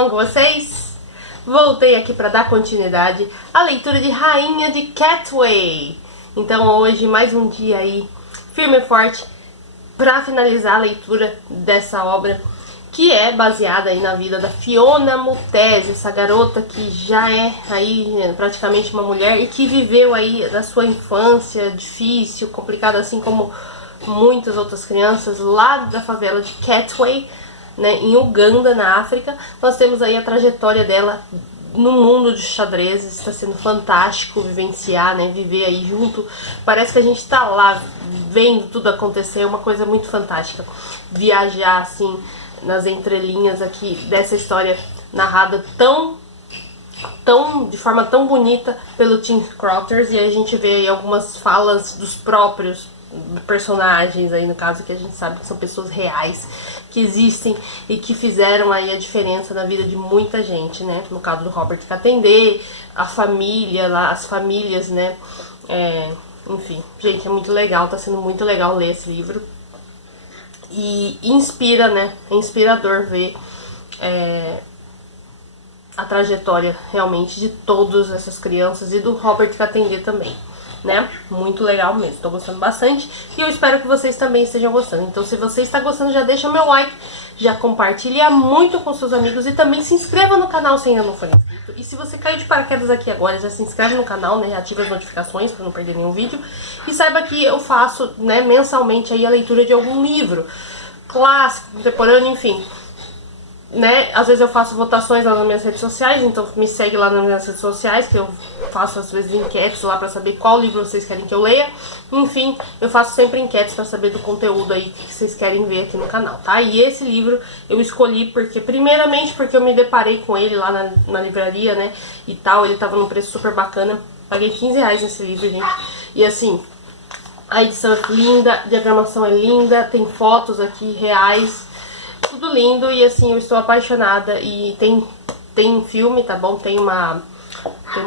bom com vocês? Voltei aqui para dar continuidade à leitura de Rainha de Catway. Então hoje mais um dia aí, firme e forte, para finalizar a leitura dessa obra, que é baseada aí na vida da Fiona Maltese, essa garota que já é aí praticamente uma mulher e que viveu aí da sua infância difícil, complicada, assim como muitas outras crianças lá da favela de Catway, né, em Uganda, na África. Nós temos aí a trajetória dela no mundo de xadrez. Está sendo fantástico vivenciar, né, viver aí junto. Parece que a gente tá lá vendo tudo acontecer, é uma coisa muito fantástica. Viajar assim nas entrelinhas aqui dessa história narrada de forma tão bonita pelo Tim Crothers, e a gente vê aí algumas falas dos próprios personagens aí, no caso, que a gente sabe que são pessoas reais, que existem e que fizeram aí a diferença na vida de muita gente, né? No caso do Robert Katendê, a família lá, as famílias, né? Enfim, gente, é muito legal, tá sendo muito legal ler esse livro. E inspira, né? É inspirador ver a trajetória realmente de todas essas crianças e do Robert Katendê também, né? Muito legal mesmo, tô gostando bastante e eu espero que vocês também estejam gostando. Então, se você está gostando, já deixa meu like, já compartilha muito com seus amigos e também se inscreva no canal se ainda não for inscrito. E se você caiu de paraquedas aqui agora, já se inscreve no canal, né? Ativa as notificações para não perder nenhum vídeo. E saiba que eu faço, né, mensalmente aí a leitura de algum livro clássico, contemporâneo, enfim, né? Às vezes eu faço votações lá nas minhas redes sociais, então me segue lá nas minhas redes sociais, que eu faço às vezes enquetes lá pra saber qual livro vocês querem que eu leia. Enfim, eu faço sempre enquetes pra saber do conteúdo aí que vocês querem ver aqui no canal, tá? E esse livro eu escolhi porque, primeiramente, porque eu me deparei com ele lá na livraria, né, e tal, ele tava num preço super bacana. Paguei 15 reais nesse livro, gente, e assim, a edição é linda, a diagramação é linda, tem fotos aqui reais, tudo lindo, e assim, eu estou apaixonada. E tem filme, tá bom? Tem uma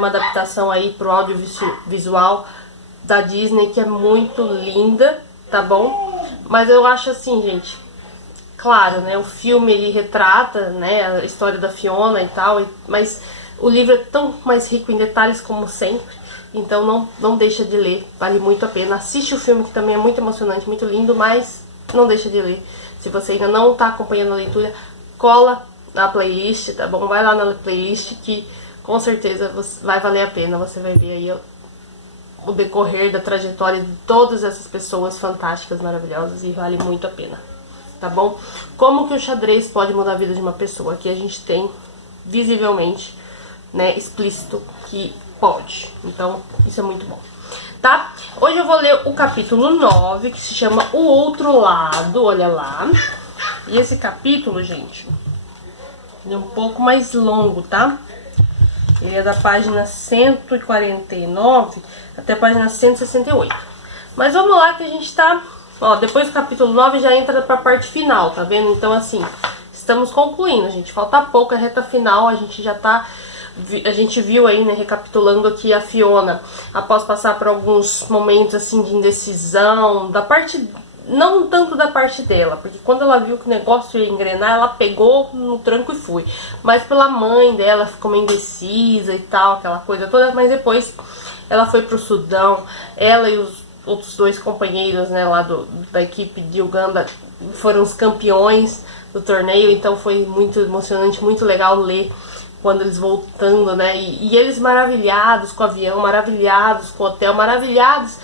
adaptação aí pro audiovisual da Disney que é muito linda, tá bom? Mas eu acho assim, gente, claro, né, o filme ele retrata, né, a história da Fiona e tal, mas o livro é tão mais rico em detalhes, como sempre. Então não deixa de ler, vale muito a pena. Assiste o filme, que também é muito emocionante, muito lindo, mas não deixa de ler. Se você ainda não está acompanhando a leitura, cola na playlist, tá bom? Vai lá na playlist que com certeza vai valer a pena. Você vai ver aí o decorrer da trajetória de todas essas pessoas fantásticas, maravilhosas, e vale muito a pena, tá bom? Como que o xadrez pode mudar a vida de uma pessoa? Aqui a gente tem visivelmente, né, explícito que pode. Então, isso é muito bom, tá? Hoje eu vou ler o capítulo 9, que se chama O Outro Lado, olha lá. E esse capítulo, gente, ele é um pouco mais longo, tá? Ele é da página 149 até a página 168. Mas vamos lá que a gente tá... Ó, depois do capítulo 9 já entra pra parte final, tá vendo? Então, assim, estamos concluindo, gente. Falta pouco, a reta final, a gente já tá... A gente viu aí, né, recapitulando aqui, a Fiona, após passar por alguns momentos assim de indecisão, da parte, não tanto da parte dela, porque quando ela viu que o negócio ia engrenar, ela pegou no tranco e foi, mas pela mãe dela, ficou meio indecisa e tal, aquela coisa toda. Mas depois ela foi pro Sudão, ela e os outros dois companheiros, né, lá da equipe de Uganda, foram os campeões do torneio. Então foi muito emocionante, muito legal ler quando eles voltando, né, e eles maravilhados com o avião, maravilhados com o hotel, maravilhados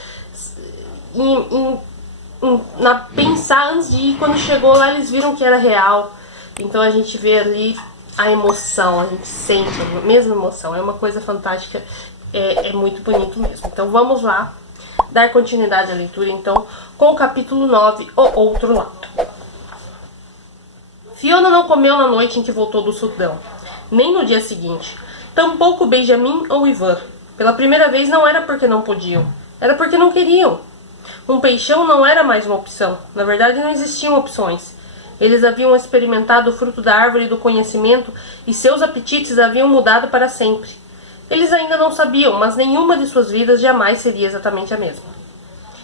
na pensar antes de ir. Quando chegou lá, eles viram que era real. Então a gente vê ali a emoção, a gente sente a mesma emoção, é uma coisa fantástica, é muito bonito mesmo. Então vamos lá, dar continuidade à leitura, então, com o capítulo 9, O Outro Lado. Fiona não comeu na noite em que voltou do Sudão, nem no dia seguinte. Tampouco Benjamin ou Ivan. Pela primeira vez não era porque não podiam, era porque não queriam. Um peixão não era mais uma opção. Na verdade, não existiam opções. Eles haviam experimentado o fruto da árvore do conhecimento e seus apetites haviam mudado para sempre. Eles ainda não sabiam, mas nenhuma de suas vidas jamais seria exatamente a mesma.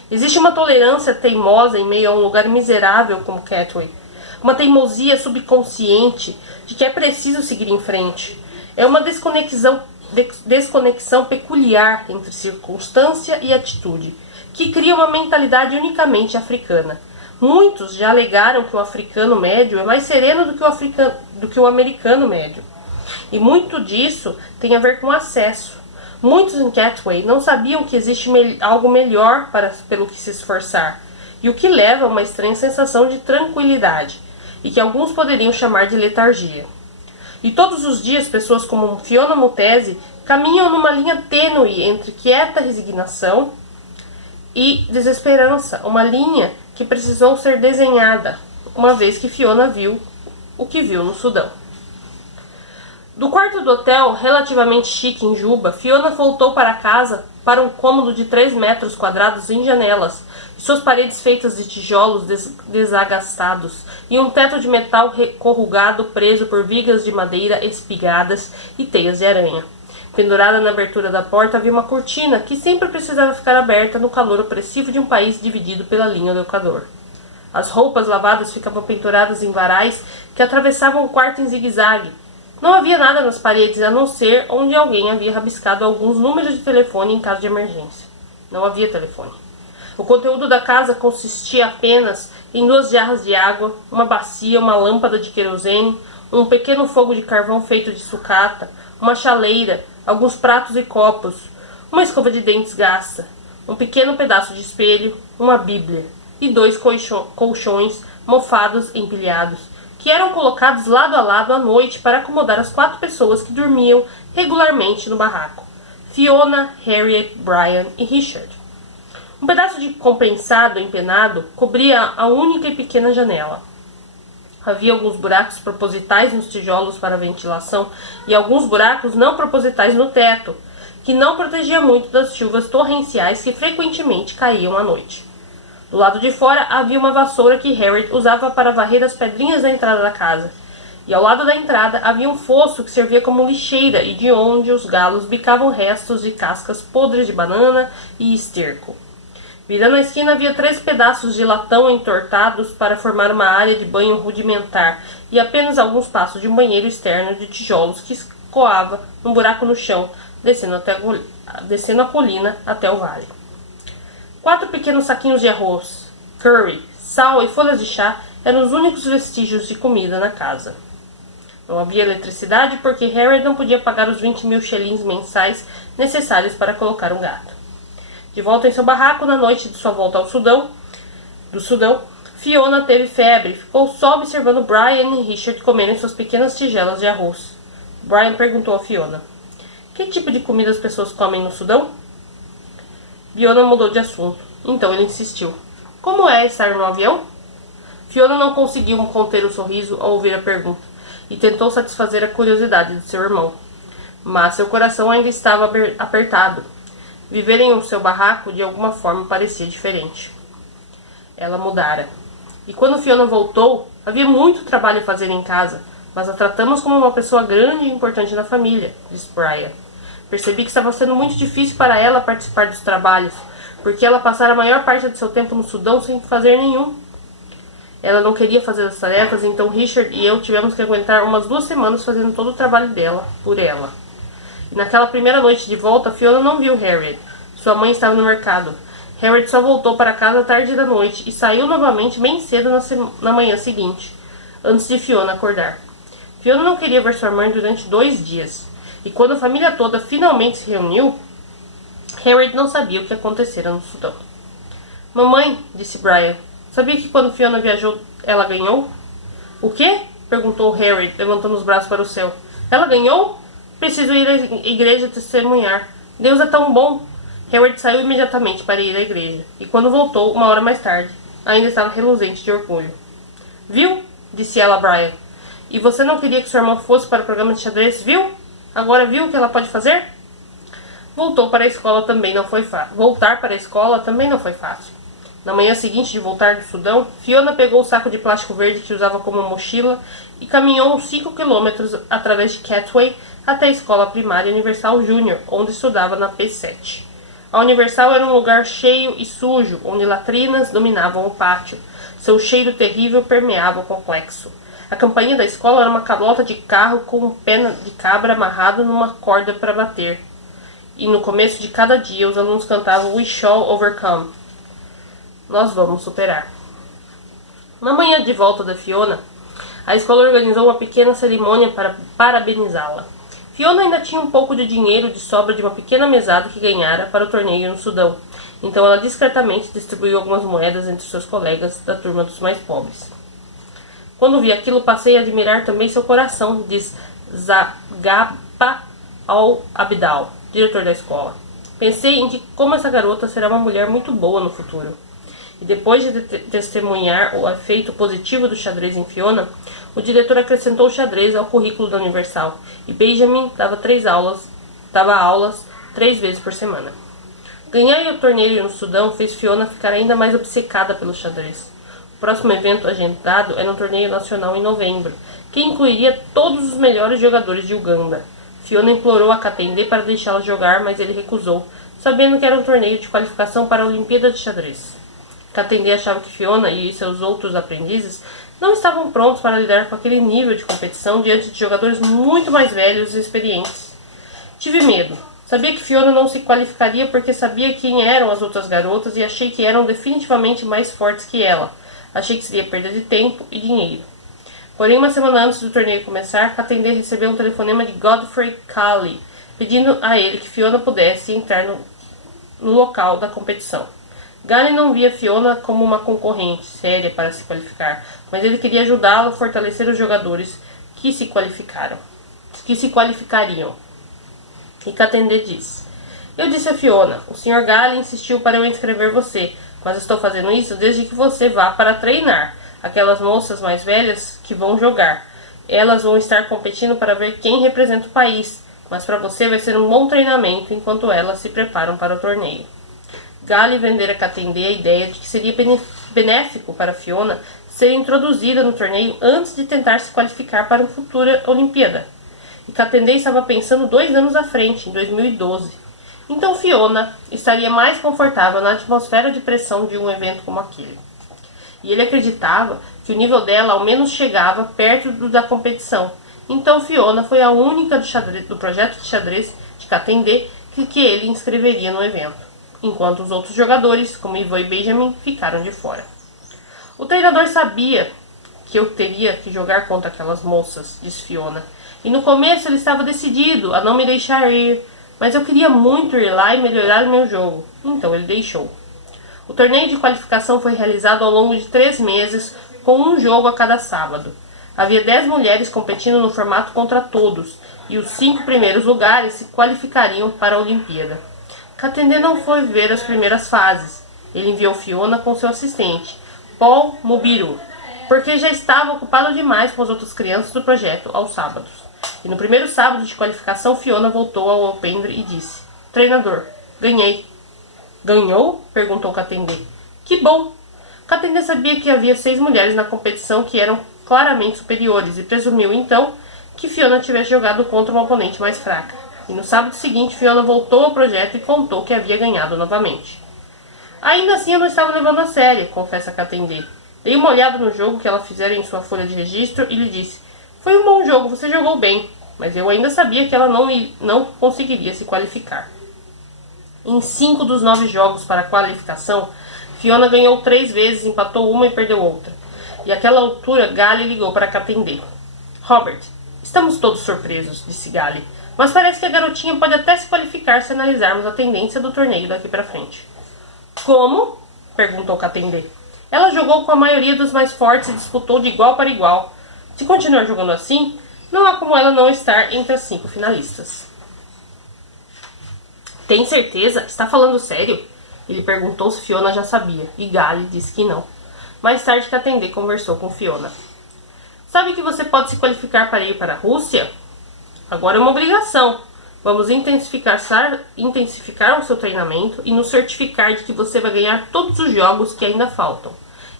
Existe uma tolerância teimosa em meio a um lugar miserável como Catway. Uma teimosia subconsciente de que é preciso seguir em frente. É uma desconexão peculiar entre circunstância e atitude, que cria uma mentalidade unicamente africana. Muitos já alegaram que o africano médio é mais sereno do que o americano médio. E muito disso tem a ver com acesso. Muitos em Catway não sabiam que existe algo melhor pelo que se esforçar, e o que leva a uma estranha sensação de tranquilidade, e que alguns poderiam chamar de letargia. E todos os dias pessoas como Fiona Mutesi caminham numa linha tênue entre quieta resignação e desesperança, uma linha que precisou ser desenhada, uma vez que Fiona viu o que viu no Sudão. Do quarto do hotel, relativamente chique em Juba, Fiona voltou para casa para um cômodo de 3 metros quadrados em janelas, e suas paredes feitas de tijolos desagastados, e um teto de metal corrugado preso por vigas de madeira espigadas e teias de aranha. Pendurada na abertura da porta havia uma cortina que sempre precisava ficar aberta no calor opressivo de um país dividido pela linha do Equador. As roupas lavadas ficavam penduradas em varais que atravessavam o quarto em zigue-zague. Não havia nada nas paredes a não ser onde alguém havia rabiscado alguns números de telefone em caso de emergência. Não havia telefone. O conteúdo da casa consistia apenas em 2 jarras de água, uma bacia, uma lâmpada de querosene, um pequeno fogo de carvão feito de sucata, uma chaleira, alguns pratos e copos, uma escova de dentes gasta, um pequeno pedaço de espelho, uma bíblia e 2 colchões mofados empilhados, que eram colocados lado a lado à noite para acomodar as 4 pessoas que dormiam regularmente no barraco: Fiona, Harriet, Brian e Richard. Um pedaço de compensado empenado cobria a única e pequena janela. Havia alguns buracos propositais nos tijolos para ventilação e alguns buracos não propositais no teto, que não protegia muito das chuvas torrenciais que frequentemente caíam à noite. Do lado de fora havia uma vassoura que Harriet usava para varrer as pedrinhas da entrada da casa, e ao lado da entrada havia um fosso que servia como lixeira e de onde os galos bicavam restos de cascas podres de banana e esterco. Virando a esquina havia 3 pedaços de latão entortados para formar uma área de banho rudimentar e apenas alguns passos de um banheiro externo de tijolos que escoava num buraco no chão, descendo a colina até o vale. 4 pequenos saquinhos de arroz, curry, sal e folhas de chá eram os únicos vestígios de comida na casa. Não havia eletricidade porque Harry não podia pagar os 20.000 shillings mensais necessários para colocar um gato. De volta em seu barraco na noite de sua volta do Sudão, Fiona teve febre e ficou só observando Brian e Richard comerem suas pequenas tigelas de arroz. Brian perguntou a Fiona: "Que tipo de comida as pessoas comem no Sudão?" Fiona mudou de assunto. Então ele insistiu: "Como é estar no avião?" Fiona não conseguiu conter o sorriso ao ouvir a pergunta e tentou satisfazer a curiosidade de seu irmão. Mas seu coração ainda estava apertado. Viver em seu barraco de alguma forma parecia diferente. Ela mudara. E quando Fiona voltou, havia muito trabalho a fazer em casa, mas a tratamos como uma pessoa grande e importante na família, disse Brian. Percebi que estava sendo muito difícil para ela participar dos trabalhos, porque ela passara a maior parte do seu tempo no Sudão sem fazer nenhum. Ela não queria fazer as tarefas, então Richard e eu tivemos que aguentar umas 2 semanas fazendo todo o trabalho dela, por ela. E naquela primeira noite de volta, Fiona não viu Harriet. Sua mãe estava no mercado. Harriet só voltou para casa tarde da noite e saiu novamente bem cedo na manhã seguinte, antes de Fiona acordar. Fiona não queria ver sua mãe durante 2 dias. E quando a família toda finalmente se reuniu, Harriet não sabia o que acontecera no Sudão. "Mamãe", disse Brian, "sabia que quando Fiona viajou, ela ganhou?" "O quê?" perguntou Harriet, levantando os braços para o céu. "Ela ganhou? Preciso ir à igreja testemunhar. Deus é tão bom." Harriet saiu imediatamente para ir à igreja, e quando voltou, 1 hora mais tarde, ainda estava reluzente de orgulho. "Viu?" disse ela a Brian. "E você não queria que sua irmã fosse para o programa de xadrez, viu? Agora viu o que ela pode fazer?" Voltar para a escola também não foi fácil. Na manhã seguinte de voltar do Sudão, Fiona pegou o saco de plástico verde que usava como mochila e caminhou uns 5 quilômetros através de Catway até a escola primária Universal Júnior, onde estudava na P7. A Universal era um lugar cheio e sujo, onde latrinas dominavam o pátio. Seu cheiro terrível permeava o complexo. A campainha da escola era uma calota de carro com um pé de cabra amarrado numa corda para bater. E no começo de cada dia, os alunos cantavam We Shall Overcome. Nós vamos superar. Na manhã de volta da Fiona, a escola organizou uma pequena cerimônia para parabenizá-la. Fiona ainda tinha um pouco de dinheiro de sobra de uma pequena mesada que ganhara para o torneio no Sudão. Então ela discretamente distribuiu algumas moedas entre seus colegas da turma dos mais pobres. Quando vi aquilo, passei a admirar também seu coração, diz Zagaba al-Abdal, diretor da escola. Pensei em que como essa garota será uma mulher muito boa no futuro. E depois de testemunhar o efeito positivo do xadrez em Fiona, o diretor acrescentou o xadrez ao currículo da Universal e Benjamin dava aulas 3 vezes por semana. Ganhar o torneio no Sudão fez Fiona ficar ainda mais obcecada pelo xadrez. O próximo evento agendado era um torneio nacional em novembro, que incluiria todos os melhores jogadores de Uganda. Fiona implorou a Katende para deixá-la jogar, mas ele recusou, sabendo que era um torneio de qualificação para a Olimpíada de Xadrez. Katende achava que Fiona e seus outros aprendizes não estavam prontos para lidar com aquele nível de competição diante de jogadores muito mais velhos e experientes. Tive medo. Sabia que Fiona não se qualificaria porque sabia quem eram as outras garotas e achei que eram definitivamente mais fortes que ela. Achei que seria perda de tempo e dinheiro. Porém, uma semana antes do torneio começar, Katende recebeu um telefonema de Godfrey Kali, pedindo a ele que Fiona pudesse entrar no local da competição. Gali não via Fiona como uma concorrente séria para se qualificar, mas ele queria ajudá-la a fortalecer os jogadores que se qualificariam. E Katende disse: Eu disse a Fiona, o Sr. Gali insistiu para eu inscrever você, mas estou fazendo isso desde que você vá para treinar. Aquelas moças mais velhas que vão jogar. Elas vão estar competindo para ver quem representa o país, mas para você vai ser um bom treinamento enquanto elas se preparam para o torneio. Gali vendera a Katende a ideia de que seria benéfico para Fiona ser introduzida no torneio antes de tentar se qualificar para uma futura Olimpíada. E Katende estava pensando 2 anos à frente, em 2012. Então Fiona estaria mais confortável na atmosfera de pressão de um evento como aquele. E ele acreditava que o nível dela ao menos chegava perto do da competição. Então Fiona foi a única do projeto de xadrez de Katende que ele inscreveria no evento, enquanto os outros jogadores, como Ivan e Benjamin, ficaram de fora. O treinador sabia que eu teria que jogar contra aquelas moças, disse Fiona, e no começo ele estava decidido a não me deixar ir, mas eu queria muito ir lá e melhorar o meu jogo, então ele deixou. O torneio de qualificação foi realizado ao longo de 3 meses, com um jogo a cada sábado. Havia 10 mulheres competindo no formato contra todos, e os 5 primeiros lugares se qualificariam para a Olimpíada. Katende não foi ver as primeiras fases. Ele enviou Fiona com seu assistente, Paul Mubiru, porque já estava ocupado demais com as outras crianças do projeto aos sábados. E no primeiro sábado de qualificação, Fiona voltou ao alpendre e disse: Treinador, ganhei. Ganhou? Perguntou Katende. Que bom! Katende sabia que havia 6 mulheres na competição que eram claramente superiores e presumiu então que Fiona tivesse jogado contra uma oponente mais fraca. E no sábado seguinte, Fiona voltou ao projeto e contou que havia ganhado novamente. Ainda assim, eu não estava levando a sério, confessa Katende. Dei uma olhada no jogo que ela fizera em sua folha de registro e lhe disse: Foi um bom jogo, você jogou bem, mas eu ainda sabia que ela não conseguiria se qualificar. Em 5 dos 9 jogos para a qualificação, Fiona ganhou 3 vezes, empatou uma e perdeu outra. E àquela altura, Gali ligou para Katende. Robert, estamos todos surpresos, disse Gali, mas parece que a garotinha pode até se qualificar se analisarmos a tendência do torneio daqui para frente. Como? Perguntou Katende. Ela jogou com a maioria dos mais fortes e disputou de igual para igual. Se continuar jogando assim, não há como ela não estar entre as 5 finalistas. Tem certeza? Está falando sério? Ele perguntou se Fiona já sabia, e Gali disse que não. Mais tarde, Katende conversou com Fiona. Sabe que você pode se qualificar para ir para a Rússia? Agora é uma obrigação. Vamos intensificar o seu treinamento e nos certificar de que você vai ganhar todos os jogos que ainda faltam.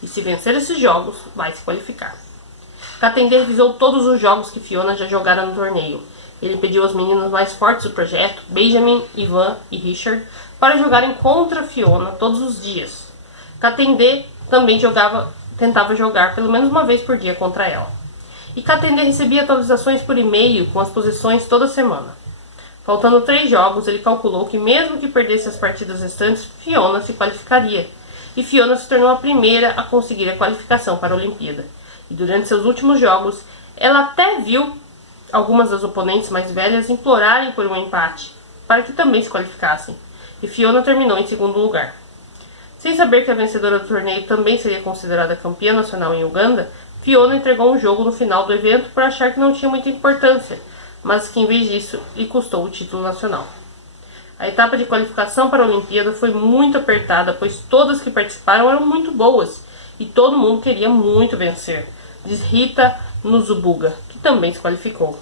E se vencer esses jogos, vai se qualificar. Katende revisou todos os jogos que Fiona já jogara no torneio. Ele pediu aos meninos mais fortes do projeto, Benjamin, Ivan e Richard, para jogarem contra Fiona todos os dias. Katende também tentava jogar pelo menos uma vez por dia contra ela. e Katende recebia atualizações por e-mail com as posições toda semana. Faltando 3 jogos, ele calculou que mesmo que perdesse as partidas restantes, Fiona se qualificaria, e Fiona se tornou a primeira a conseguir a qualificação para a Olimpíada. E durante seus últimos jogos, ela até viu algumas das oponentes mais velhas implorarem por um empate, para que também se qualificassem, e Fiona terminou em segundo lugar. Sem saber que a vencedora do torneio também seria considerada campeã nacional em Uganda, Fiona entregou um jogo no final do evento por achar que não tinha muita importância, mas que em vez disso lhe custou o título nacional. A etapa de qualificação para a Olimpíada foi muito apertada, pois todas que participaram eram muito boas e todo mundo queria muito vencer, diz Rita Nuzubuga, que também se qualificou.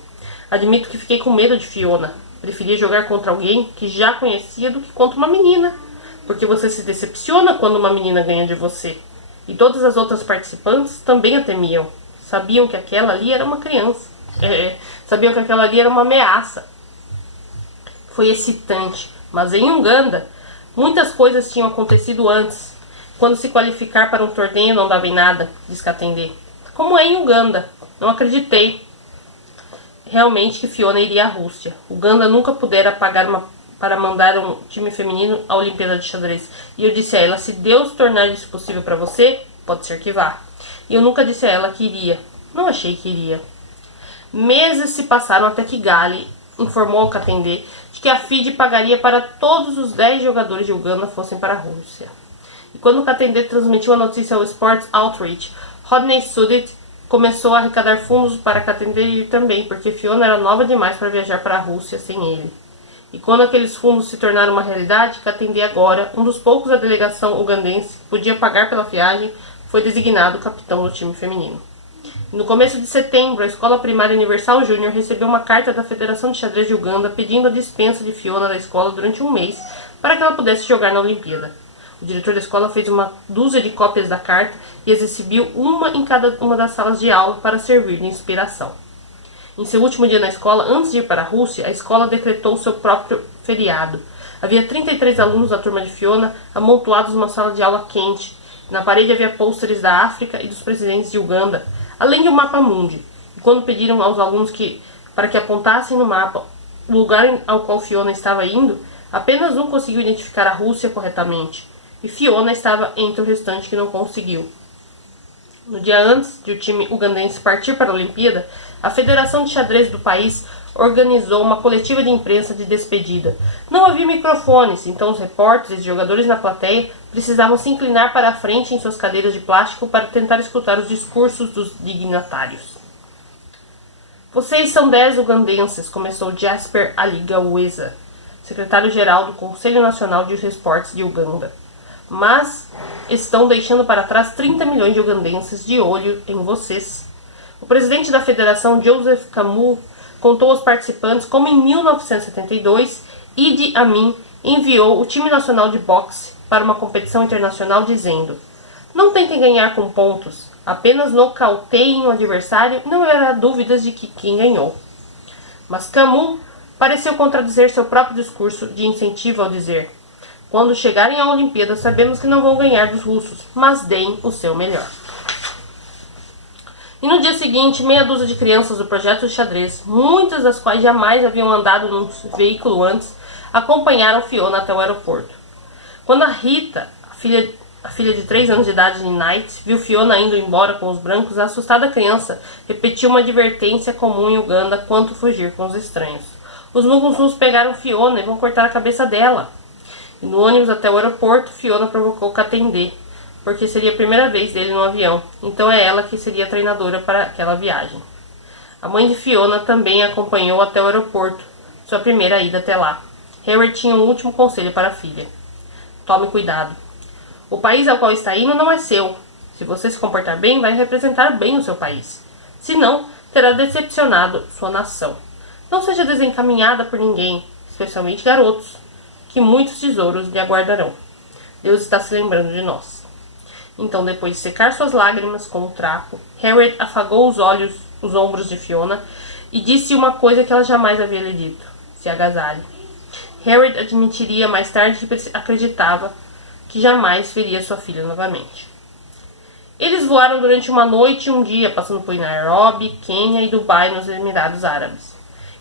Admito que fiquei com medo de Fiona. Preferia jogar contra alguém que já conhecia do que contra uma menina, porque você se decepciona quando uma menina ganha de você. E todas as outras participantes também a temiam. Sabiam que aquela ali era uma criança. Sabiam que aquela ali era uma ameaça. Foi excitante, mas em Uganda, muitas coisas tinham acontecido antes. Quando se qualificar para um torneio não dava em nada, diz Katende. Como é em Uganda, não acreditei realmente que Fiona iria à Rússia. Uganda nunca pudera pagar para mandar um time feminino à Olimpíada de Xadrez. E eu disse a ela, se Deus tornar isso possível para você, pode ser que vá. E eu nunca disse a ela que iria. Não achei que iria. Meses se passaram até que Gali informou ao Katende de que a FIDE pagaria para todos os 10 jogadores de Uganda fossem para a Rússia. E quando o Katende transmitiu a notícia ao Sports Outreach, Rodney Sudit começou a arrecadar fundos para Katende ir também, porque Fiona era nova demais para viajar para a Rússia sem ele. E quando aqueles fundos se tornaram uma realidade, Katende agora, um dos poucos da delegação ugandense que podia pagar pela viagem, foi designado capitão do time feminino. No começo de setembro, a Escola Primária Universal Júnior recebeu uma carta da Federação de Xadrez de Uganda pedindo a dispensa de Fiona da escola durante um mês para que ela pudesse jogar na Olimpíada. O diretor da escola fez uma dúzia de cópias da carta e as exibiu uma em cada uma das salas de aula para servir de inspiração. Em seu último dia na escola, antes de ir para a Rússia, a escola decretou seu próprio feriado. Havia 33 alunos da turma de Fiona amontoados numa sala de aula quente. Na parede havia pôsteres da África e dos presidentes de Uganda, além de um mapa mundi. E quando pediram aos alunos para que apontassem no mapa o lugar ao qual Fiona estava indo, apenas um conseguiu identificar a Rússia corretamente. E Fiona estava entre o restante que não conseguiu. No dia antes de o time ugandense partir para a Olimpíada, a Federação de Xadrez do país organizou uma coletiva de imprensa de despedida. Não havia microfones, então os repórteres e jogadores na plateia precisavam se inclinar para a frente em suas cadeiras de plástico para tentar escutar os discursos dos dignatários. Vocês são 10 ugandenses, começou Jasper Aligaweza, secretário-geral do Conselho Nacional de Esportes de Uganda. Mas estão deixando para trás 30 milhões de ugandenses de olho em vocês. O presidente da federação, Joseph Kamu, contou aos participantes como em 1972, Idi Amin enviou o time nacional de boxe para uma competição internacional dizendo: não tentem ganhar com pontos, apenas nocauteiem o adversário e não haverá dúvidas de que quem ganhou. Mas Kamu pareceu contradizer seu próprio discurso de incentivo ao dizer: quando chegarem à Olimpíada, sabemos que não vão ganhar dos russos, mas deem o seu melhor. E no dia seguinte, meia dúzia de crianças do projeto de xadrez, muitas das quais jamais haviam andado num veículo antes, acompanharam Fiona até o aeroporto. Quando a Rita, a filha de 3 anos de idade de Knight, viu Fiona indo embora com os brancos, a assustada criança repetiu uma advertência comum em Uganda quanto fugir com os estranhos. Os Nugunzus pegaram Fiona e vão cortar a cabeça dela. E no ônibus até o aeroporto, Fiona provocou Katende, porque seria a primeira vez dele no avião, então é ela que seria a treinadora para aquela viagem. A mãe de Fiona também a acompanhou até o aeroporto, sua primeira ida até lá. Harry tinha um último conselho para a filha: tome cuidado. O país ao qual está indo não é seu. Se você se comportar bem, vai representar bem o seu país. Se não, terá decepcionado sua nação. Não seja desencaminhada por ninguém, especialmente garotos, que muitos tesouros lhe aguardarão. Deus está se lembrando de nós. Então, depois de secar suas lágrimas com um trapo, Harriet afagou os ombros de Fiona e disse uma coisa que ela jamais havia lhe dito: se agasalhe. Harriet admitiria mais tarde que acreditava que jamais veria sua filha novamente. Eles voaram durante uma noite e um dia, passando por Nairobi, Quênia e Dubai, nos Emirados Árabes.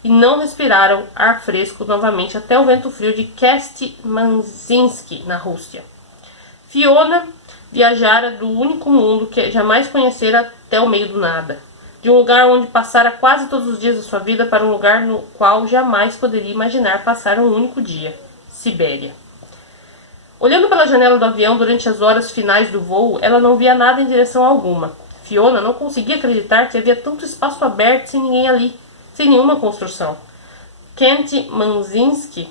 E não respiraram ar fresco novamente até o vento frio de Kest-Manzinsk, na Rússia. Fiona viajara do único mundo que jamais conhecera até o meio do nada. De um lugar onde passara quase todos os dias da sua vida para um lugar no qual jamais poderia imaginar passar um único dia. Sibéria. Olhando pela janela do avião durante as horas finais do voo, ela não via nada em direção alguma. Fiona não conseguia acreditar que havia tanto espaço aberto sem ninguém ali, sem nenhuma construção. Kent-Manzinsk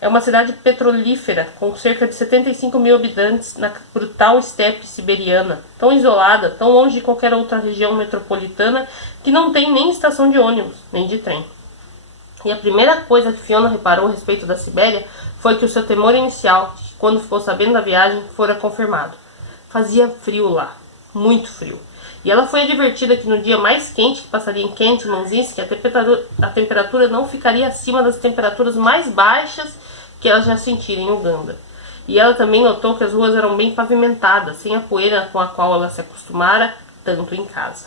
é uma cidade petrolífera com cerca de 75 mil habitantes na brutal estepe siberiana, tão isolada, tão longe de qualquer outra região metropolitana que não tem nem estação de ônibus, nem de trem. E a primeira coisa que Fiona reparou a respeito da Sibéria foi que o seu temor inicial, quando ficou sabendo da viagem, fora confirmado. Fazia frio lá, muito frio. E ela foi advertida que no dia mais quente que passaria em Kent-Manzinsk, a temperatura não ficaria acima das temperaturas mais baixas que ela já sentira em Uganda. E ela também notou que as ruas eram bem pavimentadas, sem a poeira com a qual ela se acostumara tanto em casa.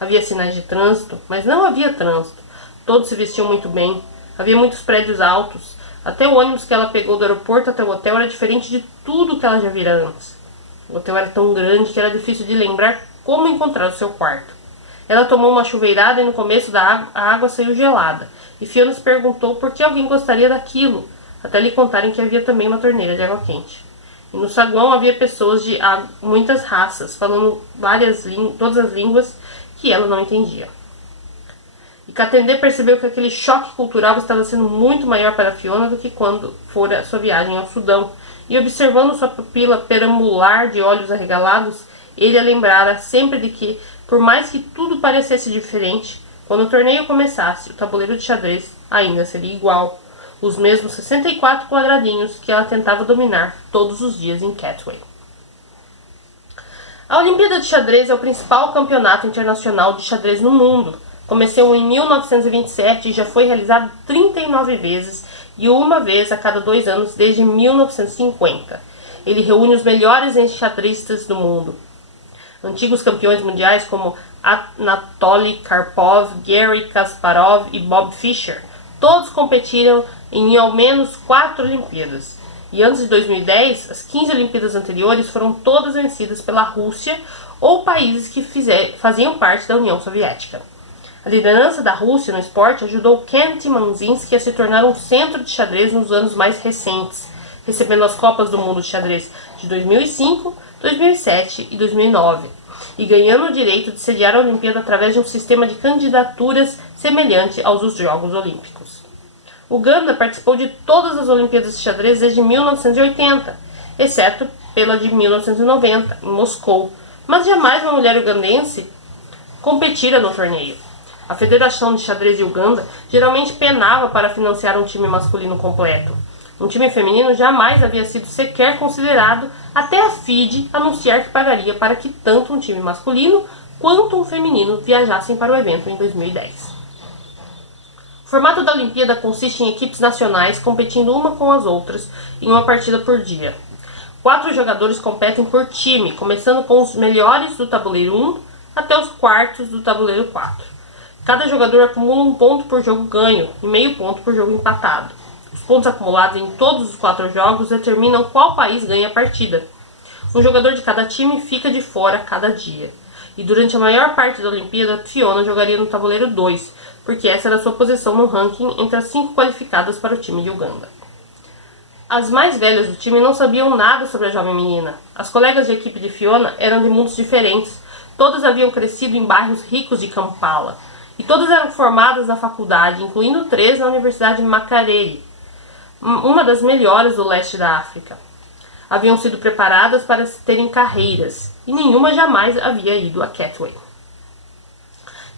Havia sinais de trânsito, mas não havia trânsito. Todos se vestiam muito bem, havia muitos prédios altos. Até o ônibus que ela pegou do aeroporto até o hotel era diferente de tudo que ela já vira antes. O hotel era tão grande que era difícil de lembrar como encontrar o seu quarto. Ela tomou uma chuveirada e no começo a água saiu gelada. E Fiona se perguntou por que alguém gostaria daquilo, até lhe contarem que havia também uma torneira de água quente. E no saguão havia pessoas de muitas raças, falando todas as línguas que ela não entendia. E Katendê percebeu que aquele choque cultural estava sendo muito maior para Fiona do que quando fora sua viagem ao Sudão. E observando sua pupila perambular de olhos arregalados, ele a lembrara sempre de que, por mais que tudo parecesse diferente, quando o torneio começasse, o tabuleiro de xadrez ainda seria igual. Os mesmos 64 quadradinhos que ela tentava dominar todos os dias em Catway. A Olimpíada de Xadrez é o principal campeonato internacional de xadrez no mundo. Começou em 1927 e já foi realizado 39 vezes e uma vez a cada 2 anos desde 1950. Ele reúne os melhores enxadristas do mundo. Antigos campeões mundiais como Anatoly Karpov, Garry Kasparov e Bob Fischer, todos competiram em ao menos 4 Olimpíadas. E antes de 2010, as 15 Olimpíadas anteriores foram todas vencidas pela Rússia ou países que faziam parte da União Soviética. A liderança da Rússia no esporte ajudou Kent-Manzinsk a se tornar um centro de xadrez nos anos mais recentes, recebendo as Copas do Mundo de Xadrez de 2005, 2007 e 2009, e ganhando o direito de sediar a Olimpíada através de um sistema de candidaturas semelhante aos dos Jogos Olímpicos. Uganda participou de todas as Olimpíadas de Xadrez desde 1980, exceto pela de 1990, em Moscou, mas jamais uma mulher ugandense competira no torneio. A Federação de Xadrez de Uganda geralmente penava para financiar um time masculino completo. Um time feminino jamais havia sido sequer considerado até a FIDE anunciar que pagaria para que tanto um time masculino quanto um feminino viajassem para o evento em 2010. O formato da Olimpíada consiste em equipes nacionais competindo uma com as outras em uma partida por dia. 4 jogadores competem por time, começando com os melhores do tabuleiro 1 até os quartos do tabuleiro 4. Cada jogador acumula 1 ponto por jogo ganho e meio ponto por jogo empatado. Os pontos acumulados em todos os 4 jogos determinam qual país ganha a partida. Um jogador de cada time fica de fora cada dia. E durante a maior parte da Olimpíada, Fiona jogaria no tabuleiro 2, porque essa era sua posição no ranking entre as 5 qualificadas para o time de Uganda. As mais velhas do time não sabiam nada sobre a jovem menina. As colegas de equipe de Fiona eram de mundos diferentes. Todas haviam crescido em bairros ricos de Kampala. E todas eram formadas na faculdade, incluindo 3 na Universidade de Makerere, uma das melhores do leste da África. Haviam sido preparadas para terem carreiras, e nenhuma jamais havia ido a Catway.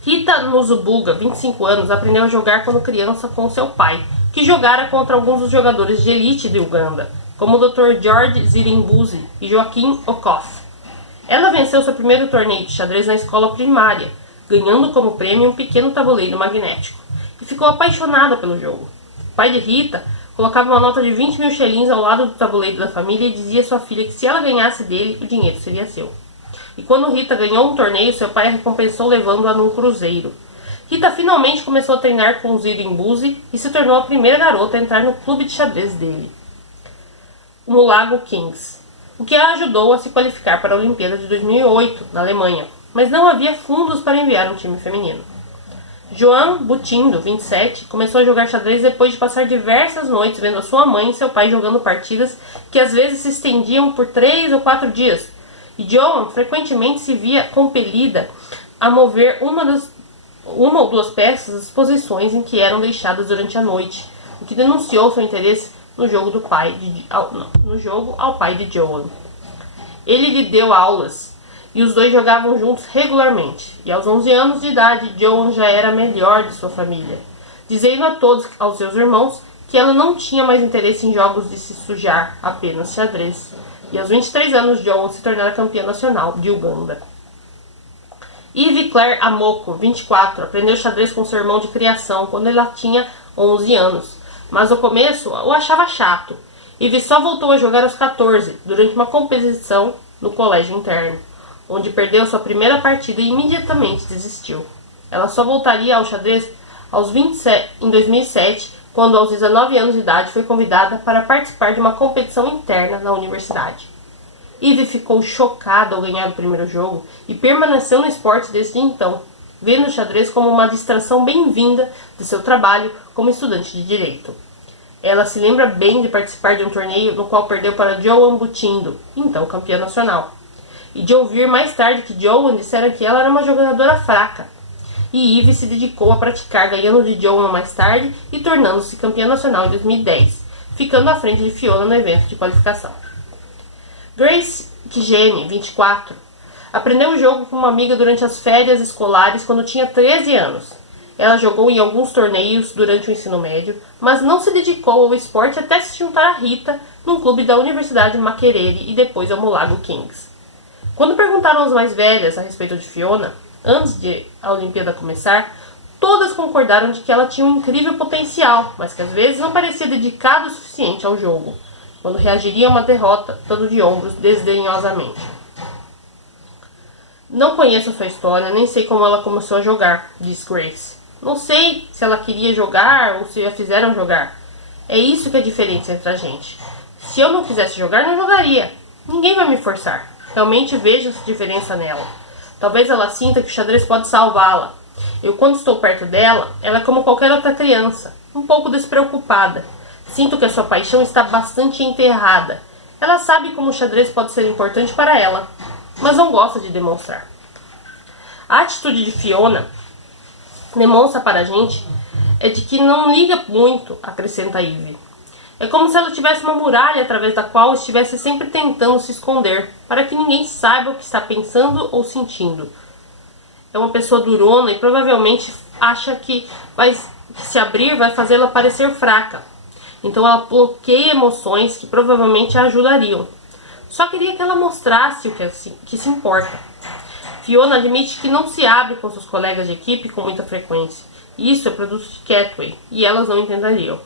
Rita Nuzubuga, 25 anos, aprendeu a jogar quando criança com seu pai, que jogara contra alguns dos jogadores de elite de Uganda, como o Dr. George Zirimbuzi e Joaquim Okoth. Ela venceu seu primeiro torneio de xadrez na escola primária, ganhando como prêmio um pequeno tabuleiro magnético, e ficou apaixonada pelo jogo. O pai de Rita colocava uma nota de 20 mil shillings ao lado do tabuleiro da família e dizia à sua filha que se ela ganhasse dele, o dinheiro seria seu. E quando Rita ganhou um torneio, seu pai a recompensou levando-a num cruzeiro. Rita finalmente começou a treinar com Ziro em Buzi e se tornou a primeira garota a entrar no clube de xadrez dele, no Lago Kings, o que a ajudou a se qualificar para a Olimpíada de 2008, na Alemanha, mas não havia fundos para enviar um time feminino. Joan Butindo, 27, começou a jogar xadrez depois de passar diversas noites vendo a sua mãe e seu pai jogando partidas que às vezes se estendiam por 3 ou 4 dias, e Joan frequentemente se via compelida a mover uma ou duas peças das posições em que eram deixadas durante a noite, o que denunciou seu interesse no jogo ao pai de Joan. Ele lhe deu aulas e os dois jogavam juntos regularmente, e aos 11 anos de idade, Joan já era a melhor de sua família, dizendo a todos aos seus irmãos que ela não tinha mais interesse em jogos de se sujar, apenas xadrez. E aos 23 anos, Joan se tornara campeã nacional de Uganda. Ivy Claire Amoko, 24, aprendeu xadrez com seu irmão de criação quando ela tinha 11 anos, mas no começo o achava chato. Ivy só voltou a jogar aos 14, durante uma competição no colégio interno, onde perdeu sua primeira partida e imediatamente desistiu. Ela só voltaria ao xadrez em 2007, quando aos 19 anos de idade foi convidada para participar de uma competição interna na universidade. Ivy ficou chocada ao ganhar o primeiro jogo e permaneceu no esporte desde então, vendo o xadrez como uma distração bem-vinda de seu trabalho como estudante de direito. Ela se lembra bem de participar de um torneio no qual perdeu para Joan Butindo, então campeã nacional, e de ouvir mais tarde que Joan dissera que ela era uma jogadora fraca. E Ivy se dedicou a praticar, ganhando de Joan mais tarde e tornando-se campeã nacional em 2010, ficando à frente de Fiona no evento de qualificação. Grace Kijene, 24, aprendeu o jogo com uma amiga durante as férias escolares quando tinha 13 anos. Ela jogou em alguns torneios durante o ensino médio, mas não se dedicou ao esporte até se juntar a Rita num clube da Universidade Makerere e depois ao Mulago Kings. Quando perguntaram às mais velhas a respeito de Fiona, antes de a Olimpíada começar, todas concordaram de que ela tinha um incrível potencial, mas que às vezes não parecia dedicada o suficiente ao jogo, quando reagiria a uma derrota, dando de ombros desdenhosamente. Não conheço sua história, nem sei como ela começou a jogar, diz Grace. Não sei se ela queria jogar ou se a fizeram jogar. É isso que é a diferença entre a gente. Se eu não quisesse jogar, não jogaria. Ninguém vai me forçar. Realmente vejo essa diferença nela. Talvez ela sinta que o xadrez pode salvá-la. Eu, quando estou perto dela, ela é como qualquer outra criança, um pouco despreocupada. Sinto que a sua paixão está bastante enterrada. Ela sabe como o xadrez pode ser importante para ela, mas não gosta de demonstrar. A atitude de Fiona demonstra para a gente é de que não liga muito, acrescenta Ivy. É como se ela tivesse uma muralha através da qual estivesse sempre tentando se esconder, para que ninguém saiba o que está pensando ou sentindo. É uma pessoa durona e provavelmente acha que se abrir vai fazê-la parecer fraca. Então ela bloqueia emoções que provavelmente a ajudariam. Só queria que ela mostrasse o que se importa. Fiona admite que não se abre com seus colegas de equipe com muita frequência. Isso é produto de Catway, e elas não entenderiam.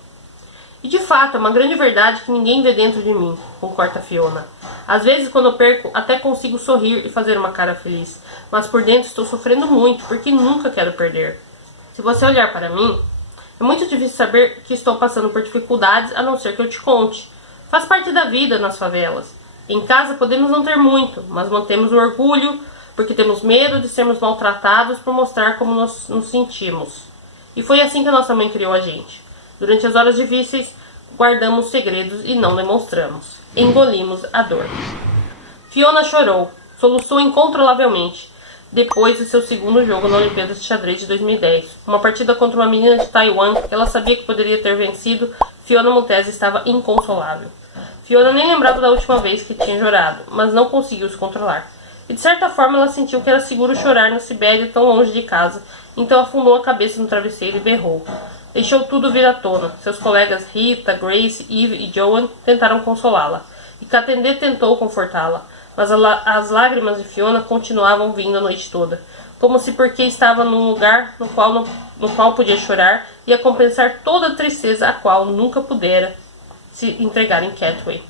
E de fato, é uma grande verdade que ninguém vê dentro de mim, concorda Fiona. Às vezes, quando eu perco, até consigo sorrir e fazer uma cara feliz. Mas por dentro estou sofrendo muito, porque nunca quero perder. Se você olhar para mim, é muito difícil saber que estou passando por dificuldades, a não ser que eu te conte. Faz parte da vida nas favelas. Em casa podemos não ter muito, mas mantemos o orgulho, porque temos medo de sermos maltratados por mostrar como nós nos sentimos. E foi assim que a nossa mãe criou a gente. Durante as horas difíceis, guardamos segredos e não demonstramos. Engolimos a dor. Fiona chorou, soluçou incontrolavelmente, depois do seu segundo jogo na Olimpíada de Xadrez de 2010. Uma partida contra uma menina de Taiwan que ela sabia que poderia ter vencido, Fiona Montese estava inconsolável. Fiona nem lembrava da última vez que tinha chorado, mas não conseguiu se controlar. E de certa forma ela sentiu que era seguro chorar na Sibéria tão longe de casa, então afundou a cabeça no travesseiro e berrou. Deixou tudo vir à tona. Seus colegas Rita, Grace, Eve e Joan tentaram consolá-la, e Katendê tentou confortá-la, mas as lágrimas de Fiona continuavam vindo a noite toda, como se porque estava num lugar no qual podia chorar, ia compensar toda a tristeza a qual nunca pudera se entregar em Catway.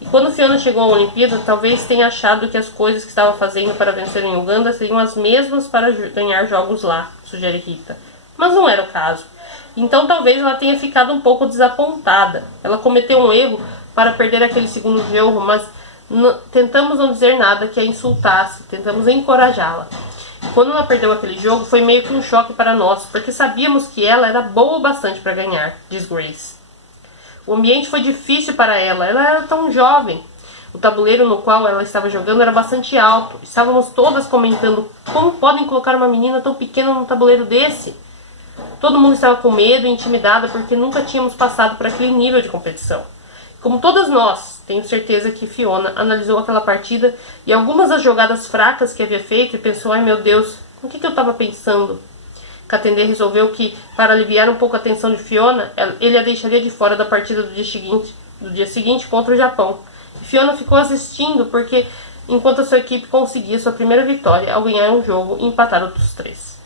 E quando Fiona chegou à Olimpíada, talvez tenha achado que as coisas que estava fazendo para vencer em Uganda seriam as mesmas para ganhar jogos lá, sugere Rita. Mas não era o caso. Então talvez ela tenha ficado um pouco desapontada. Ela cometeu um erro para perder aquele segundo jogo, mas tentamos não dizer nada que a insultasse, tentamos encorajá-la. Quando ela perdeu aquele jogo, foi meio que um choque para nós, porque sabíamos que ela era boa o bastante para ganhar, diz Grace. O ambiente foi difícil para ela era tão jovem. O tabuleiro no qual ela estava jogando era bastante alto. Estávamos todas comentando como podem colocar uma menina tão pequena num tabuleiro desse. Todo mundo estava com medo e intimidada porque nunca tínhamos passado por aquele nível de competição. Como todas nós, tenho certeza que Fiona analisou aquela partida e algumas das jogadas fracas que havia feito e pensou, ai meu Deus, o que eu estava pensando? Katende resolveu que, para aliviar um pouco a tensão de Fiona, ele a deixaria de fora da partida do dia seguinte contra o Japão. E Fiona ficou assistindo porque, enquanto a sua equipe conseguia sua primeira vitória ao ganhar um jogo e empatar outros 3.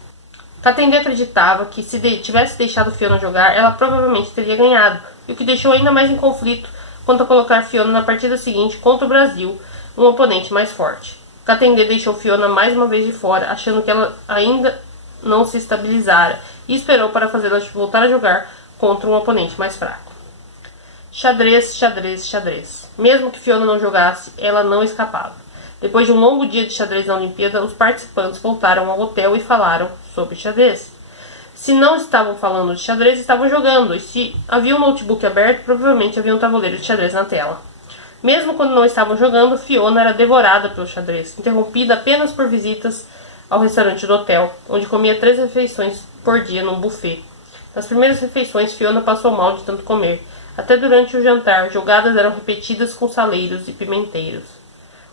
Katende acreditava que se tivesse deixado Fiona jogar, ela provavelmente teria ganhado, e o que deixou ainda mais em conflito quanto a colocar Fiona na partida seguinte contra o Brasil, um oponente mais forte. Katende deixou Fiona mais uma vez de fora, achando que ela ainda não se estabilizara, e esperou para fazê-la voltar a jogar contra um oponente mais fraco. Xadrez, xadrez, xadrez. Mesmo que Fiona não jogasse, ela não escapava. Depois de um longo dia de xadrez na Olimpíada, os participantes voltaram ao hotel e falaram sobre xadrez. Se não estavam falando de xadrez, estavam jogando, e se havia um notebook aberto, provavelmente havia um tabuleiro de xadrez na tela. Mesmo quando não estavam jogando, Fiona era devorada pelo xadrez, interrompida apenas por visitas ao restaurante do hotel, onde comia 3 refeições por dia num buffet. Nas primeiras refeições, Fiona passou mal de tanto comer. Até durante o jantar, jogadas eram repetidas com saleiros e pimenteiros.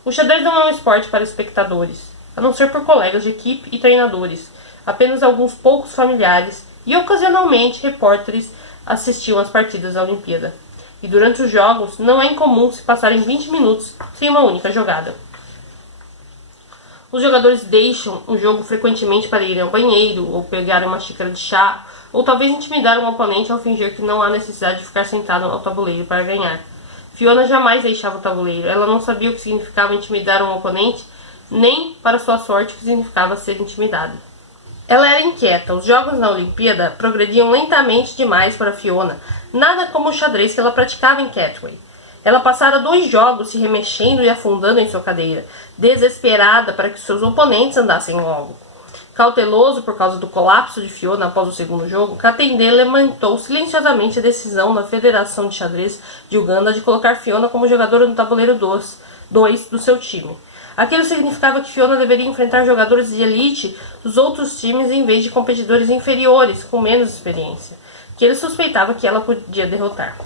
O xadrez não é um esporte para espectadores, a não ser por colegas de equipe e treinadores. Apenas alguns poucos familiares e, ocasionalmente, repórteres assistiam às partidas da Olimpíada. E durante os jogos, não é incomum se passarem 20 minutos sem uma única jogada. Os jogadores deixam o jogo frequentemente para irem ao banheiro, ou pegarem uma xícara de chá, ou talvez intimidar um oponente ao fingir que não há necessidade de ficar sentado ao tabuleiro para ganhar. Fiona jamais deixava o tabuleiro. Ela não sabia o que significava intimidar um oponente, nem, para sua sorte, o que significava ser intimidada. Ela era inquieta. Os jogos na Olimpíada progrediam lentamente demais para Fiona, nada como o xadrez que ela praticava em Catway. Ela passara 2 jogos se remexendo e afundando em sua cadeira, desesperada para que seus oponentes andassem logo. Cauteloso por causa do colapso de Fiona após o segundo jogo, Katende lamentou silenciosamente a decisão da Federação de Xadrez de Uganda de colocar Fiona como jogadora no tabuleiro 2 do seu time. Aquilo significava que Fiona deveria enfrentar jogadores de elite dos outros times em vez de competidores inferiores, com menos experiência, que ele suspeitava que ela podia derrotar.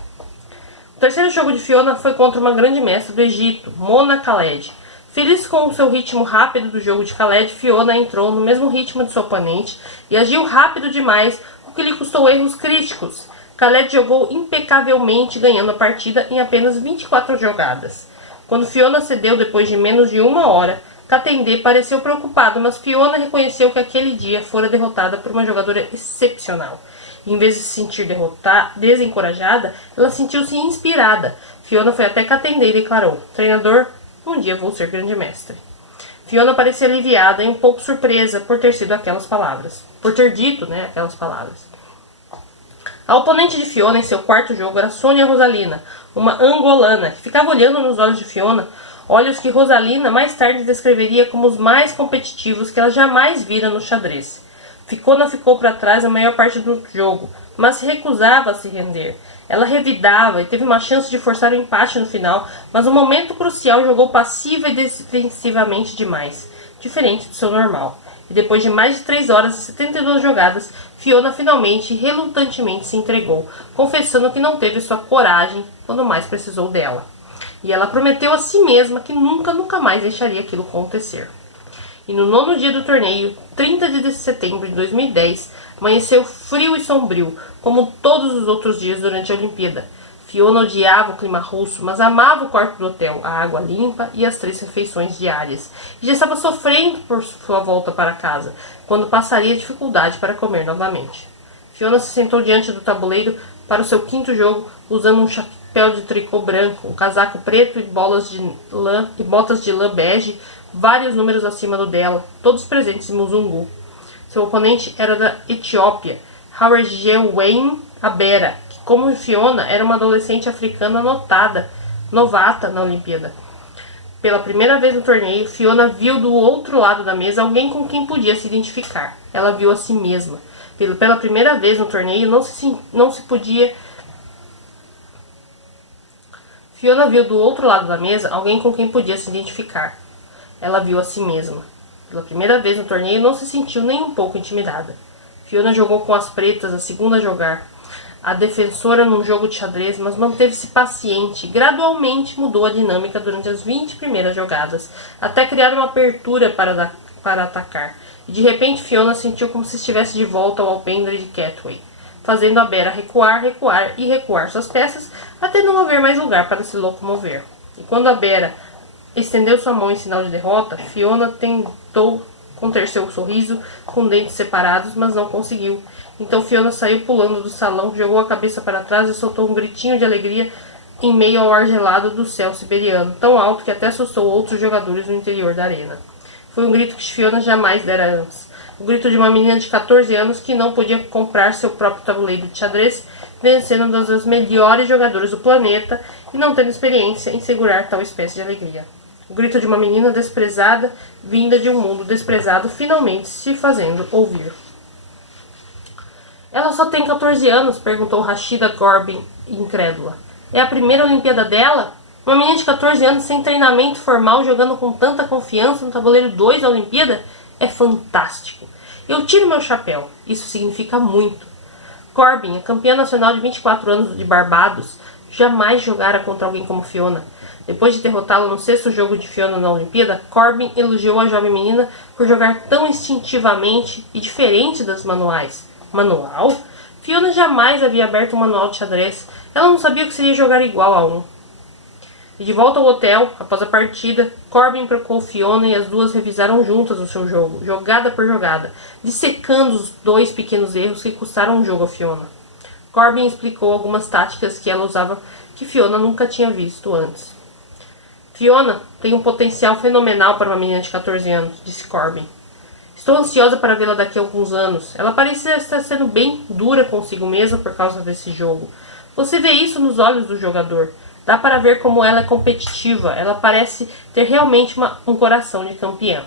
O terceiro jogo de Fiona foi contra uma grande mestra do Egito, Mona Khaled. Feliz com o seu ritmo rápido do jogo de Khaled, Fiona entrou no mesmo ritmo de seu oponente e agiu rápido demais, o que lhe custou erros críticos. Khaled jogou impecavelmente, ganhando a partida em apenas 24 jogadas. Quando Fiona cedeu depois de menos de 1 hora, Katende pareceu preocupado, mas Fiona reconheceu que aquele dia fora derrotada por uma jogadora excepcional. Em vez de se sentir desencorajada, ela sentiu-se inspirada. Fiona foi até Katende e declarou: treinador, um dia vou ser grande mestre. Fiona parecia aliviada e um pouco surpresa por ter sido aquelas palavras. Por ter dito, aquelas palavras. A oponente de Fiona em seu quarto jogo era Sônia Rosalina, uma angolana, que ficava olhando nos olhos de Fiona, olhos que Rosalina mais tarde descreveria como os mais competitivos que ela jamais vira no xadrez. Fiona ficou para trás a maior parte do jogo, mas se recusava a se render. Ela revidava e teve uma chance de forçar o empate no final, mas no momento crucial jogou passiva e defensivamente demais, diferente do seu normal. E depois de mais de 3 horas e 72 jogadas, Fiona finalmente e relutantemente se entregou, confessando que não teve sua coragem quando mais precisou dela. E ela prometeu a si mesma que nunca mais deixaria aquilo acontecer. E no 9º dia do torneio, 30 de setembro de 2010, amanheceu frio e sombrio, como todos os outros dias durante a Olimpíada. Fiona odiava o clima russo, mas amava o quarto do hotel, a água limpa e as 3 refeições diárias. E já estava sofrendo por sua volta para casa, quando passaria dificuldade para comer novamente. Fiona se sentou diante do tabuleiro para o seu quinto jogo, usando um chapéu de tricô branco, um casaco preto e botas de lã bege, vários números acima do dela, todos presentes em Muzungu. Seu oponente era da Etiópia, Haregewen Abera, que, como Fiona, era uma adolescente africana novata na Olimpíada. Pela primeira vez no torneio, Fiona viu do outro lado da mesa alguém com quem podia se identificar. Ela viu a si mesma. Pela primeira vez no torneio, Fiona viu do outro lado da mesa alguém com quem podia se identificar. Ela viu a si mesma. Pela primeira vez no torneio, não se sentiu nem um pouco intimidada. Fiona jogou com as pretas, a segunda a jogar. A defensora num jogo de xadrez, mas manteve-se paciente. Gradualmente mudou a dinâmica durante as 20 primeiras jogadas, até criar uma abertura para atacar. E de repente Fiona sentiu como se estivesse de volta ao alpendre de Catway, fazendo a Bera recuar suas peças, até não haver mais lugar para se locomover. E quando a Bera estendeu sua mão em sinal de derrota, Fiona tentou conter seu sorriso com dentes separados, mas não conseguiu. Então Fiona saiu pulando do salão, jogou a cabeça para trás e soltou um gritinho de alegria em meio ao ar gelado do céu siberiano, tão alto que até assustou outros jogadores no interior da arena. Foi um grito que Fiona jamais dera antes. O grito de uma menina de 14 anos que não podia comprar seu próprio tabuleiro de xadrez, vencendo uma das melhores jogadoras do planeta e não tendo experiência em segurar tal espécie de alegria. O grito de uma menina desprezada, vinda de um mundo desprezado, finalmente se fazendo ouvir. Ela só tem 14 anos? Perguntou Rashida Corbin, incrédula. É a primeira Olimpíada dela? Uma menina de 14 anos sem treinamento formal, jogando com tanta confiança no tabuleiro 2 da Olimpíada? É fantástico. Eu tiro meu chapéu. Isso significa muito. Corbin, a campeã nacional de 24 anos de Barbados, jamais jogara contra alguém como Fiona. Depois de derrotá-la no 6º jogo de Fiona na Olimpíada, Corbin elogiou a jovem menina por jogar tão instintivamente e diferente das manuais. Manual? Fiona jamais havia aberto um manual de xadrez. Ela não sabia o que seria jogar igual a um. E de volta ao hotel, após a partida, Corbin procurou Fiona e as duas revisaram juntas o seu jogo, jogada por jogada, dissecando os 2 pequenos erros que custaram o jogo a Fiona. Corbin explicou algumas táticas que ela usava que Fiona nunca tinha visto antes. Fiona tem um potencial fenomenal para uma menina de 14 anos, disse Corbin. Estou ansiosa para vê-la daqui a alguns anos. Ela parecia estar sendo bem dura consigo mesma por causa desse jogo. Você vê isso nos olhos do jogador. Dá para ver como ela é competitiva. Ela parece ter realmente um coração de campeã.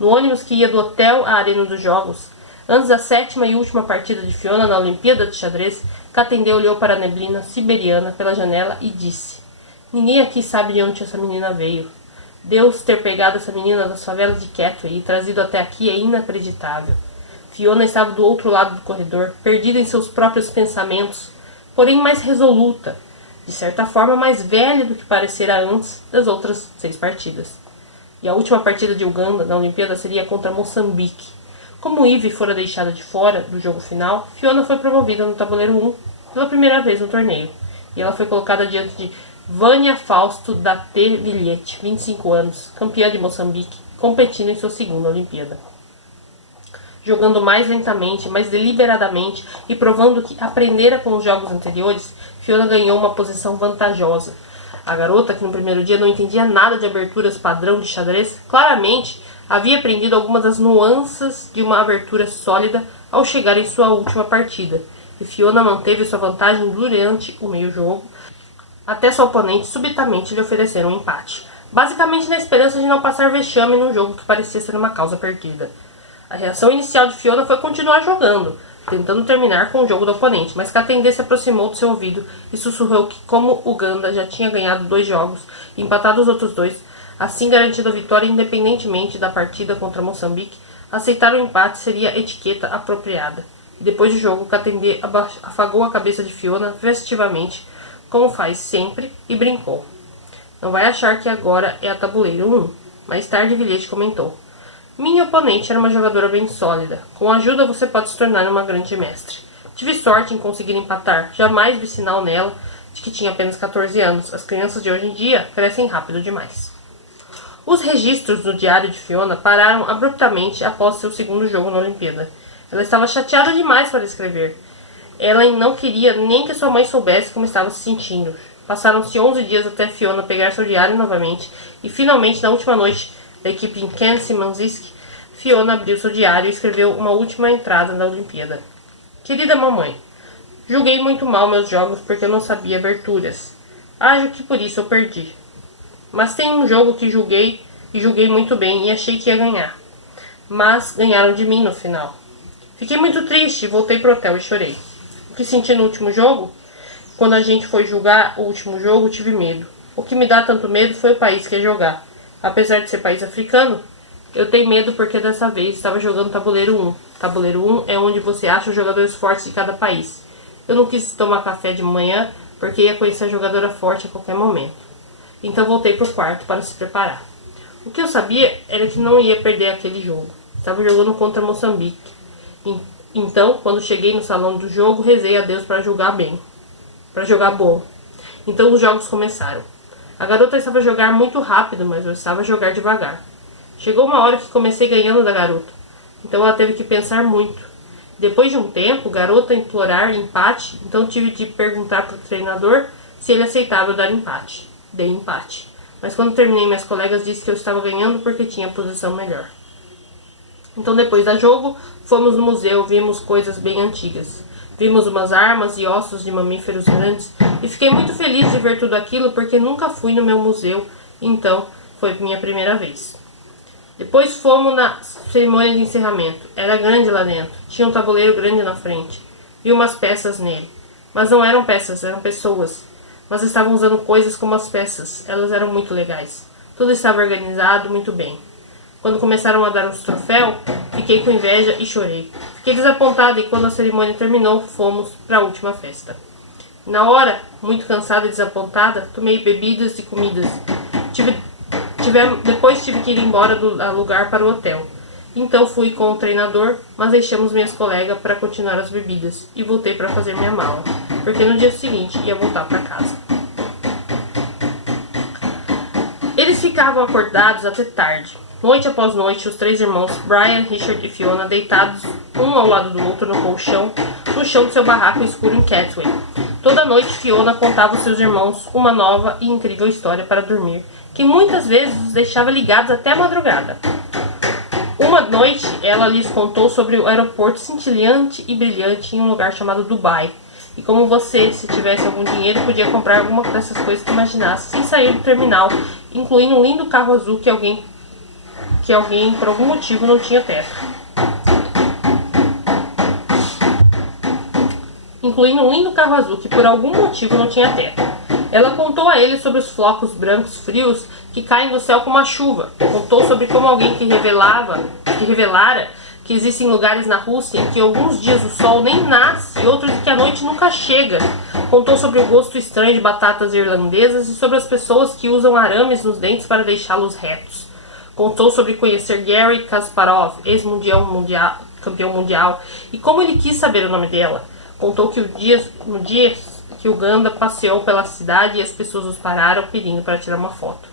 No ônibus que ia do hotel à arena dos jogos, antes da 7ª e última partida de Fiona na Olimpíada de xadrez, Katendê olhou para a neblina siberiana pela janela e disse: Ninguém aqui sabe de onde essa menina veio. Deus ter pegado essa menina das favelas de Catway e trazido até aqui é inacreditável. Fiona estava do outro lado do corredor, perdida em seus próprios pensamentos, porém mais resoluta, de certa forma mais velha do que parecera antes das outras 6 partidas. E a última partida de Uganda na Olimpíada seria contra Moçambique. Como Ivy fora deixada de fora do jogo final, Fiona foi promovida no tabuleiro 1 pela primeira vez no torneio, e ela foi colocada diante de Vânia Fausto da T. Villette, 25 anos, campeã de Moçambique, competindo em sua 2ª Olimpíada. Jogando mais lentamente, mais deliberadamente e provando que aprendera com os jogos anteriores, Fiona ganhou uma posição vantajosa. A garota, que no primeiro dia não entendia nada de aberturas padrão de xadrez, claramente havia aprendido algumas das nuances de uma abertura sólida ao chegar em sua última partida, e Fiona manteve sua vantagem durante o meio-jogo, até seu oponente subitamente lhe oferecer um empate, basicamente na esperança de não passar vexame num jogo que parecia ser uma causa perdida. A reação inicial de Fiona foi continuar jogando, tentando terminar com o jogo do oponente, mas Katendê se aproximou do seu ouvido e sussurrou que, como Uganda já tinha ganhado 2 jogos e empatado os outros 2, assim garantindo a vitória independentemente da partida contra Moçambique, aceitar o empate seria a etiqueta apropriada. E depois do jogo, Katendê afagou a cabeça de Fiona festivamente, como faz sempre, e brincou. Não vai achar que agora é a tabuleiro 1. Mais tarde, Villette comentou: Minha oponente era uma jogadora bem sólida. Com ajuda você pode se tornar uma grande mestre. Tive sorte em conseguir empatar. Jamais vi sinal nela de que tinha apenas 14 anos. As crianças de hoje em dia crescem rápido demais. Os registros no diário de Fiona pararam abruptamente após seu 2º jogo na Olimpíada. Ela estava chateada demais para escrever. Ela não queria nem que sua mãe soubesse como estava se sentindo. Passaram-se 11 dias até Fiona pegar seu diário novamente e finalmente, na última noite da equipe em Kansas, Fiona abriu seu diário e escreveu uma última entrada da Olimpíada. Querida mamãe, julguei muito mal meus jogos porque eu não sabia aberturas. Acho que por isso eu perdi. Mas tem um jogo que julguei muito bem e achei que ia ganhar. Mas ganharam de mim no final. Fiquei muito triste e voltei pro hotel e chorei. O que senti no último jogo? Quando a gente foi jogar o último jogo, tive medo. O que me dá tanto medo foi o país que ia jogar. Apesar de ser país africano, eu tenho medo porque dessa vez estava jogando tabuleiro 1. Tabuleiro 1 é onde você acha os jogadores fortes de cada país. Eu não quis tomar café de manhã porque ia conhecer a jogadora forte a qualquer momento. Então voltei pro quarto para se preparar. O que eu sabia era que não ia perder aquele jogo. Estava jogando contra Moçambique. Então, quando cheguei no salão do jogo, rezei a Deus para jogar bem. Para jogar bom. Então os jogos começaram. A garota estava a jogar muito rápido, mas eu estava a jogar devagar. Chegou uma hora que comecei ganhando da garota. Então ela teve que pensar muito. Depois de um tempo, a garota implorar empate, então tive de perguntar para o treinador se ele aceitava dar empate. Dei empate. Mas quando terminei, minhas colegas disseram que eu estava ganhando porque tinha posição melhor. Então depois do jogo, fomos no museu, vimos coisas bem antigas. Vimos umas armas e ossos de mamíferos grandes e fiquei muito feliz de ver tudo aquilo porque nunca fui no meu museu, então foi minha primeira vez. Depois fomos na cerimônia de encerramento. Era grande lá dentro, tinha um tabuleiro grande na frente. Vi umas peças nele, mas não eram peças, eram pessoas. Mas estavam usando coisas como as peças, elas eram muito legais. Tudo estava organizado muito bem. Quando começaram a dar os troféus, fiquei com inveja e chorei. Fiquei desapontada e quando a cerimônia terminou, fomos para a última festa. Na hora, muito cansada e desapontada, tomei bebidas e comidas. Depois tive que ir embora do lugar para o hotel. Então fui com o treinador, mas deixamos minhas colegas para continuar as bebidas e voltei para fazer minha mala, porque no dia seguinte ia voltar para casa. Eles ficavam acordados até tarde. Noite após noite, os três irmãos, Brian, Richard e Fiona, deitados um ao lado do outro no colchão, no chão do seu barraco escuro em Catway. Toda noite, Fiona contava aos seus irmãos uma nova e incrível história para dormir, que muitas vezes os deixava ligados até a madrugada. Uma noite, ela lhes contou sobre o aeroporto cintilante e brilhante em um lugar chamado Dubai. E como você, se tivesse algum dinheiro, podia comprar alguma dessas coisas que imaginasse, sem sair do terminal, incluindo um lindo carro azul que alguém, por algum motivo, não tinha teto. Ela contou a ele sobre os flocos brancos frios que caem do céu como a chuva. Contou sobre como alguém que revelara que existem lugares na Rússia em que alguns dias o sol nem nasce e outros em que a noite nunca chega. Contou sobre o gosto estranho de batatas irlandesas e sobre as pessoas que usam arames nos dentes para deixá-los retos. Contou sobre conhecer Garry Kasparov, campeão mundial, e como ele quis saber o nome dela. Contou que no dia que o Ganda passeou pela cidade e as pessoas os pararam pedindo para tirar uma foto.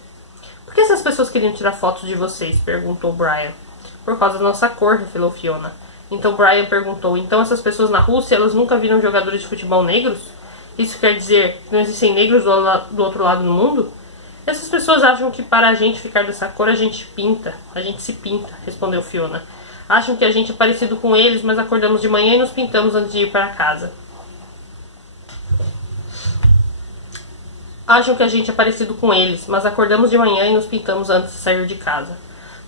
Por que essas pessoas queriam tirar fotos de vocês? Perguntou Brian. Por causa da nossa cor, revelou Fiona. Então Brian perguntou, então essas pessoas na Rússia, elas nunca viram jogadores de futebol negros? Isso quer dizer que não existem negros do outro lado do mundo? Essas pessoas acham que para a gente ficar dessa cor a gente se pinta, respondeu Fiona. Acham que a gente é parecido com eles, mas acordamos de manhã e nos pintamos antes de ir para casa.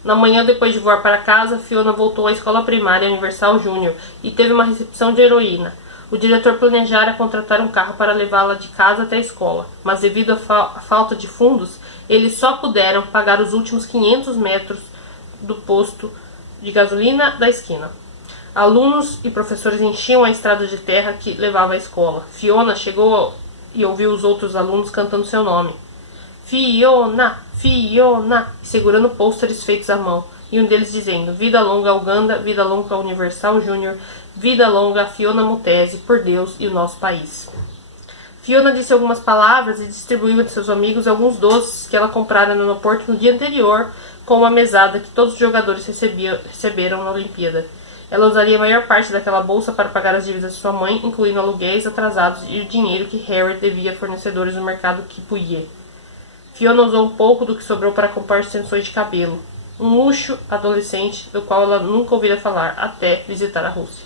Na manhã, depois de voar para casa, Fiona voltou à escola primária Universal Júnior e teve uma recepção de heroína. O diretor planejara contratar um carro para levá-la de casa até a escola, mas devido à falta de fundos, eles só puderam pagar os últimos 500 metros do posto de gasolina da esquina. Alunos e professores enchiam a estrada de terra que levava à escola. Fiona chegou e ouviu os outros alunos cantando seu nome. Fiona, Fiona, segurando pôsteres feitos à mão, e um deles dizendo, vida longa ao Uganda, vida longa ao Universal Júnior, vida longa a Fiona Mutesi, por Deus e o nosso país. Fiona disse algumas palavras e distribuiu entre seus amigos alguns doces que ela comprara no aeroporto no dia anterior, com uma mesada que todos os jogadores receberam na Olimpíada. Ela usaria a maior parte daquela bolsa para pagar as dívidas de sua mãe, incluindo aluguéis atrasados e o dinheiro que Harriet devia a fornecedores no mercado Kipuye. Fiona usou um pouco do que sobrou para comprar extensões de cabelo, um luxo adolescente do qual ela nunca ouvira falar até visitar a Rússia.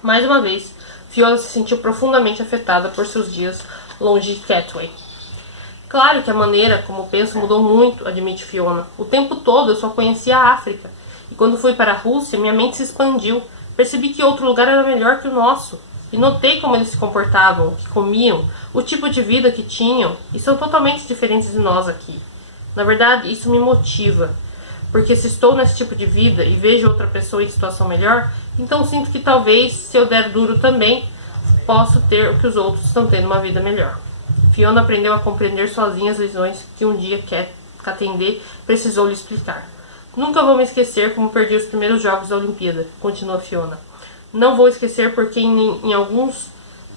Mais uma vez, Fiona se sentiu profundamente afetada por seus dias longe de Catway. Claro que a maneira como penso mudou muito, admite Fiona. O tempo todo eu só conhecia a África. E quando fui para a Rússia, minha mente se expandiu. Percebi que outro lugar era melhor que o nosso. E notei como eles se comportavam, o que comiam, o tipo de vida que tinham. E são totalmente diferentes de nós aqui. Na verdade, isso me motiva. Porque se estou nesse tipo de vida e vejo outra pessoa em situação melhor, então sinto que talvez, se eu der duro também, posso ter o que os outros estão tendo, uma vida melhor. Fiona aprendeu a compreender sozinha as lições que um dia Katendê precisou lhe explicar. Nunca vou me esquecer como perdi os primeiros jogos da Olimpíada, continua Fiona. Não vou esquecer porque em alguns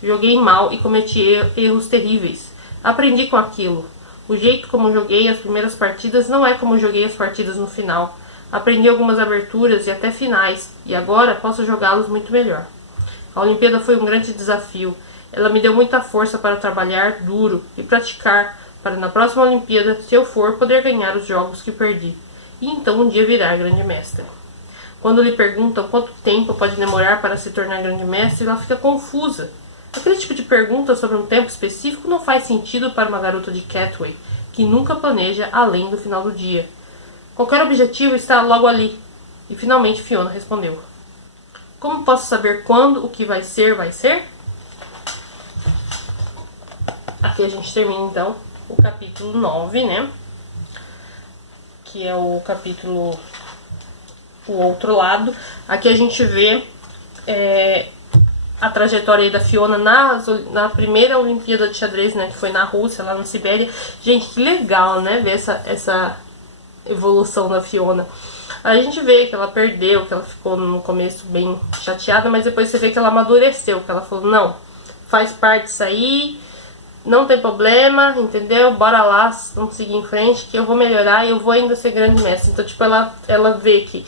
joguei mal e cometi erros terríveis. Aprendi com aquilo. O jeito como joguei as primeiras partidas não é como joguei as partidas no final. Aprendi algumas aberturas e até finais, e agora posso jogá-los muito melhor. A Olimpíada foi um grande desafio. Ela me deu muita força para trabalhar duro e praticar, para na próxima Olimpíada, se eu for, poder ganhar os jogos que perdi. E então um dia virar grande mestre. Quando lhe perguntam quanto tempo pode demorar para se tornar grande mestre, ela fica confusa. Aquele tipo de pergunta sobre um tempo específico não faz sentido para uma garota de Catway, que nunca planeja além do final do dia. Qualquer objetivo está logo ali. E finalmente Fiona respondeu. Como posso saber quando o que vai ser, vai ser? Aqui a gente termina então o capítulo 9, né? Que é o capítulo O Outro Lado. Aqui a gente vê a trajetória aí da Fiona na primeira Olimpíada de Xadrez, né? Que foi na Rússia, lá na Sibéria. Gente, que legal, né? Ver essa evolução da Fiona. A gente vê que ela perdeu, que ela ficou no começo bem chateada, mas depois você vê que ela amadureceu, que ela falou, não, faz parte disso aí, não tem problema, entendeu? Bora lá, vamos seguir em frente, que eu vou melhorar e eu vou ainda ser grande mestre. Então, tipo, ela vê que,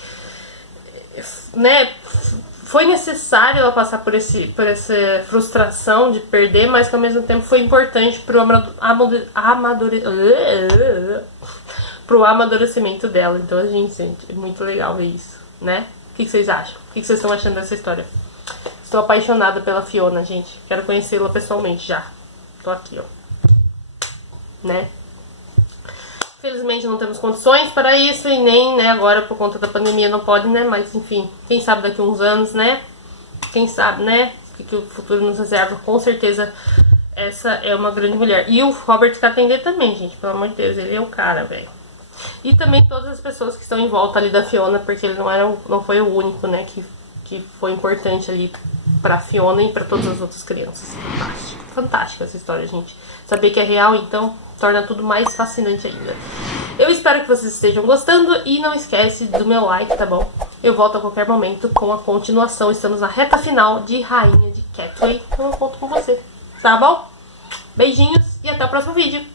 né, foi necessário ela passar por essa frustração de perder, mas que ao mesmo tempo foi importante pro amadurecimento dela. Então, a gente, é muito legal ver isso, né? O que vocês acham? O que vocês estão achando dessa história? Estou apaixonada pela Fiona, gente. Quero conhecê-la pessoalmente já. Tô aqui, ó. Né? Felizmente não temos condições para isso e nem, né, agora por conta da pandemia não pode, né? Mas, enfim, quem sabe daqui a uns anos, né? Quem sabe, né? O que o futuro nos reserva. Com certeza, essa é uma grande mulher. E o Robert Katendê também, gente. Pelo amor de Deus, ele é o cara, velho. E também todas as pessoas que estão em volta ali da Fiona, porque ele não foi o único, né, que foi importante ali pra Fiona e pra todas as outras crianças. Fantástico, fantástica essa história, gente. Saber que é real, então, torna tudo mais fascinante ainda. Eu espero que vocês estejam gostando e não esquece do meu like, tá bom? Eu volto a qualquer momento com a continuação. Estamos na reta final de Rainha de Catway, então eu conto com você, tá bom? Beijinhos e até o próximo vídeo.